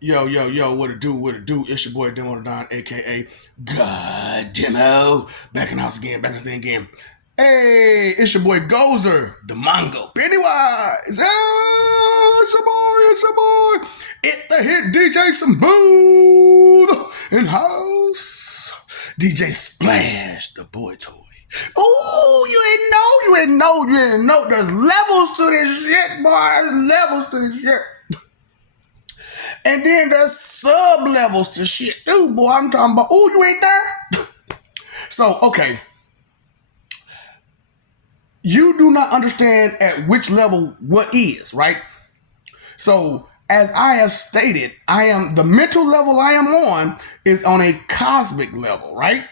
Yo, yo, yo, what it do, what it do? It's your boy Demo Don, aka God Demo. Back in the house again, back in the thing again. Hey, it's your boy Gozer, the Mongo, Pennywise. Oh, it's your boy. It the hit DJ Smooth in house. DJ Splash, the boy toy. Oh, you ain't know. There's levels to this shit, boy. There's levels to this shit. And then there's sub levels to shit too, boy. I'm talking about, oh, you ain't there? So, okay. You do not understand at which level what is, right? So, as I have stated, the mental level I am on is on a cosmic level, right?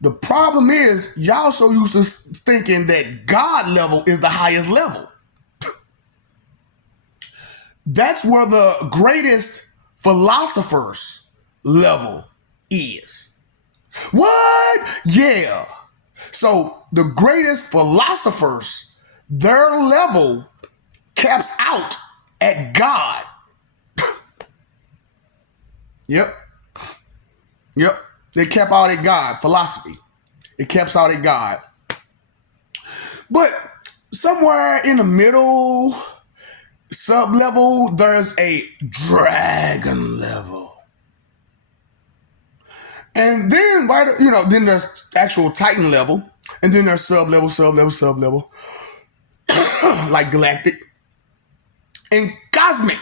The problem is, y'all so used to thinking that God level is the highest level. That's where the greatest philosophers level is. What? Yeah. So the greatest philosophers, their level caps out at God. Yep. They cap out at God. Philosophy. It caps out at God. But somewhere in the middle, sub-level, there's a dragon level. And then, then there's actual Titan level. And then there's sub-level. Like galactic. And cosmic.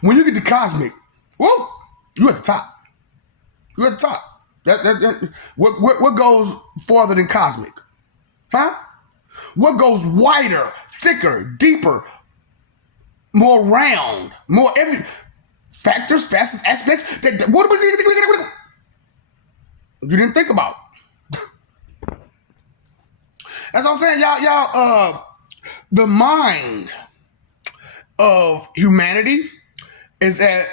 When you get to cosmic, whoa, you at the top. You're at the top. What goes farther than cosmic? Huh? What goes wider, thicker, deeper, more round, more every factors, facets, aspects that what you didn't think about. That's what I'm saying, y'all. The mind of humanity is at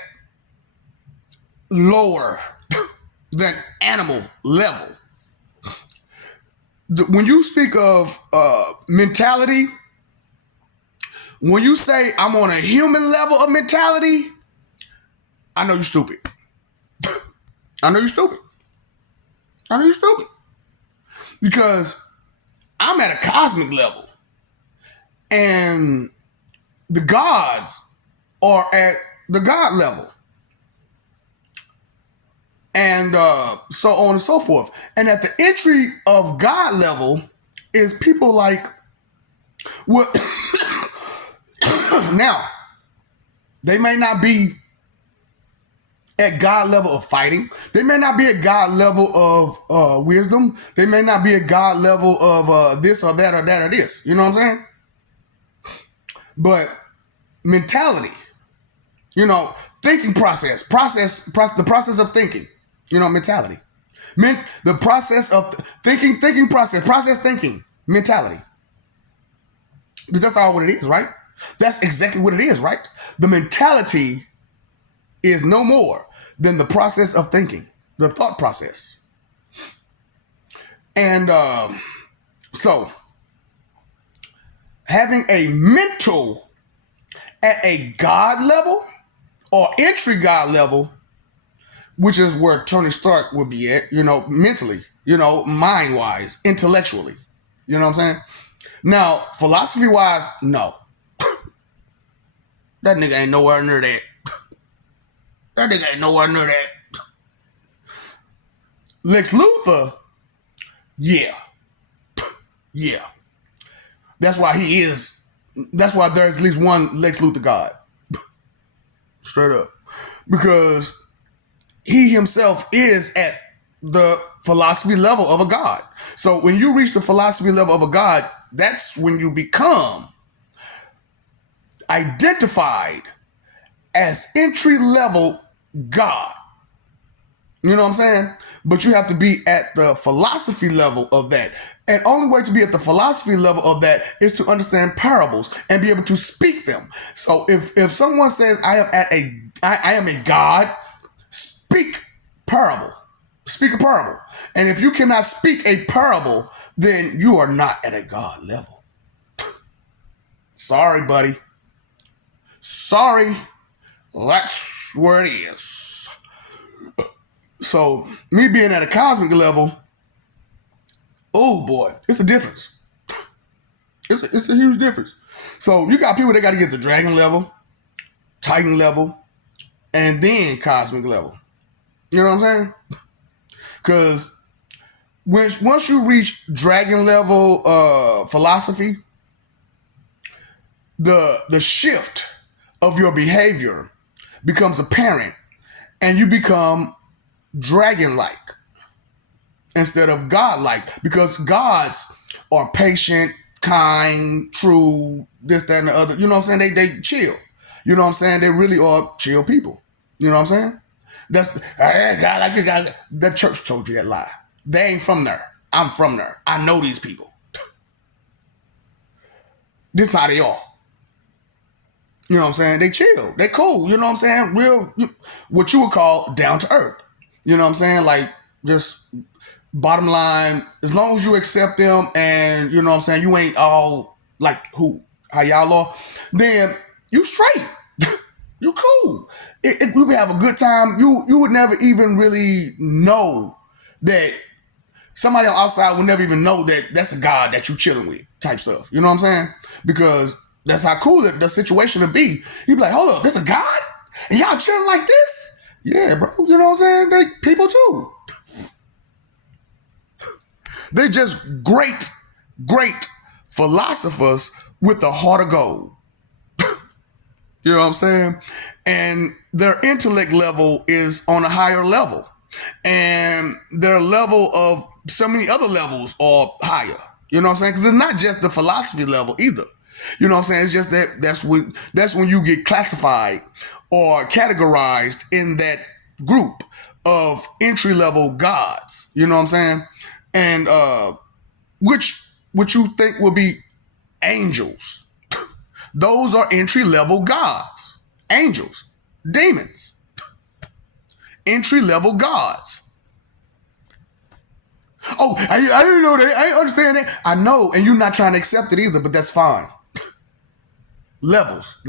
lower than animal level. When you speak of mentality, when you say I'm on a human level of mentality, I know you're stupid. I know you're stupid. Because I'm at a cosmic level. And the gods are at the God level. And so on and so forth. And at the entry of God level is people like what now, they may not be at God level of fighting. They may not be at God level of wisdom. They may not be at God level of this or that or that or this. You know what I'm saying? But mentality, thinking process, the process of thinking, mentality. The process of thinking process thinking, mentality. Because that's all what it is, right? That's exactly what it is, right? The mentality is no more than the process of thinking, the thought process. And so having a mental at a God level or entry God level, which is where Tony Stark would be at, mentally, mind-wise, intellectually. You know what I'm saying? Now, philosophy-wise, no. That nigga ain't nowhere near that. Lex Luthor, yeah. That's why there's at least one Lex Luthor God. Straight up. Because he himself is at the philosophy level of a god. So when you reach the philosophy level of a god, that's when you become identified as entry level God. You know what I'm saying? But you have to be at the philosophy level of that. And only way to be at the philosophy level of that is to understand parables and be able to speak them. So if someone says I am a God, speak parable. Speak a parable. And if you cannot speak a parable, then you are not at a God level. Sorry, buddy. Sorry. Lex is where it is. So me being at a cosmic level, oh boy, it's a difference. It's a huge difference. So you got people that got to get the dragon level, titan level, and then cosmic level. You know what I'm saying? Because once you reach dragon level philosophy, the shift of your behavior becomes apparent, and you become dragon-like instead of God-like, because gods are patient, kind, true, this, that, and the other. You know what I'm saying? They chill. You know what I'm saying? They really are chill people. You know what I'm saying? That's God like this guy. The church told you that lie. They ain't from there. I'm from there. I know these people. This how they are. You know what I'm saying? They chill. They cool. You know what I'm saying? Real, what you would call down to earth. You know what I'm saying? Like, just bottom line, as long as you accept them and, you know what I'm saying, you ain't all like how y'all are, then you straight. You cool. We would have a good time. You would never even really know that somebody on the outside would never even know that that's a God that you chilling with type stuff. You know what I'm saying? Because that's how cool the situation would be. You'd be like, hold up, there's a God? And y'all chilling like this? Yeah, bro. You know what I'm saying? They people too. They just great philosophers with a heart of gold. You know what I'm saying? And their intellect level is on a higher level. And their level of so many other levels are higher. You know what I'm saying? Because it's not just the philosophy level either. You know what I'm saying? It's just that's when you get classified or categorized in that group of entry level gods. You know what I'm saying? And which you think will be angels. Those are entry level gods. Angels, demons, entry level gods. Oh, I didn't know that. I didn't understand that. I know, and you're not trying to accept it either, but that's fine. Levels.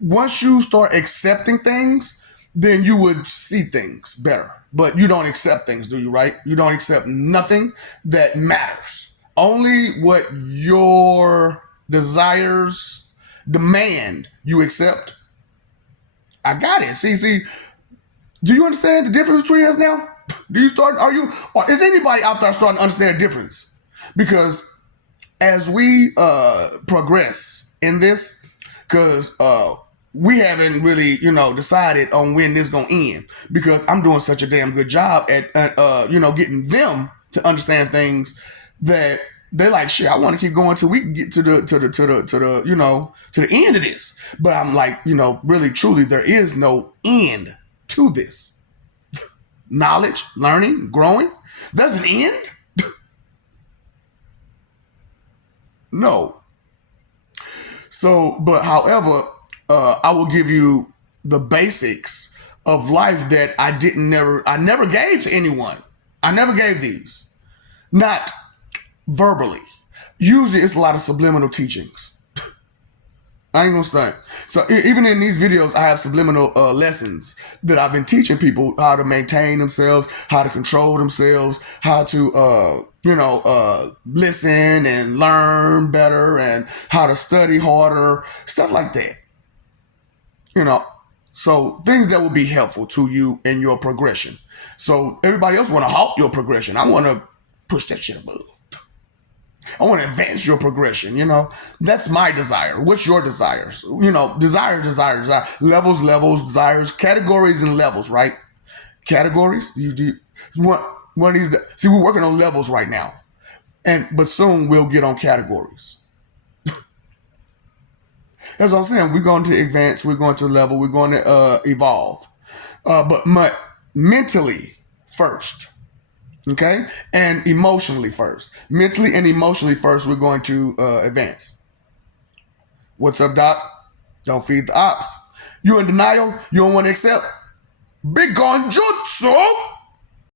Once you start accepting things, then you would see things better. But you don't accept things, do you, right? You don't accept nothing that matters. Only what your desires demand you accept. I got it. See, do you understand the difference between us now? Or is anybody out there starting to understand the difference? Because as we progress in this, because we haven't really, decided on when this gonna end. Because I'm doing such a damn good job at, getting them to understand things that they're like, shit, I want to keep going till we can get to the end of this. But I'm like, really, truly, there is no end to this. Knowledge, learning, growing doesn't end. No. So, but however, I will give you the basics of life that I never gave to anyone. I never gave these. Not verbally. Usually it's a lot of subliminal teachings. I ain't gonna stunt. So even in these videos, I have subliminal lessons that I've been teaching people how to maintain themselves, how to control themselves, how to, listen and learn better, and how to study harder, stuff like that. So things that will be helpful to you in your progression. So everybody else want to halt your progression. I want to push that shit above. I want to advance your progression, That's my desire. What's your desires? Desire. Levels, desires, categories and levels, right? Categories? One of these. See, we're working on levels right now. But soon we'll get on categories. That's what I'm saying. We're going to advance, we're going to level, we're going to evolve. But mentally first. Okay? And emotionally first. Mentally and emotionally first, we're going to advance. What's up, Doc? Don't feed the ops. You in denial? You don't want to accept? Big gun jutsu!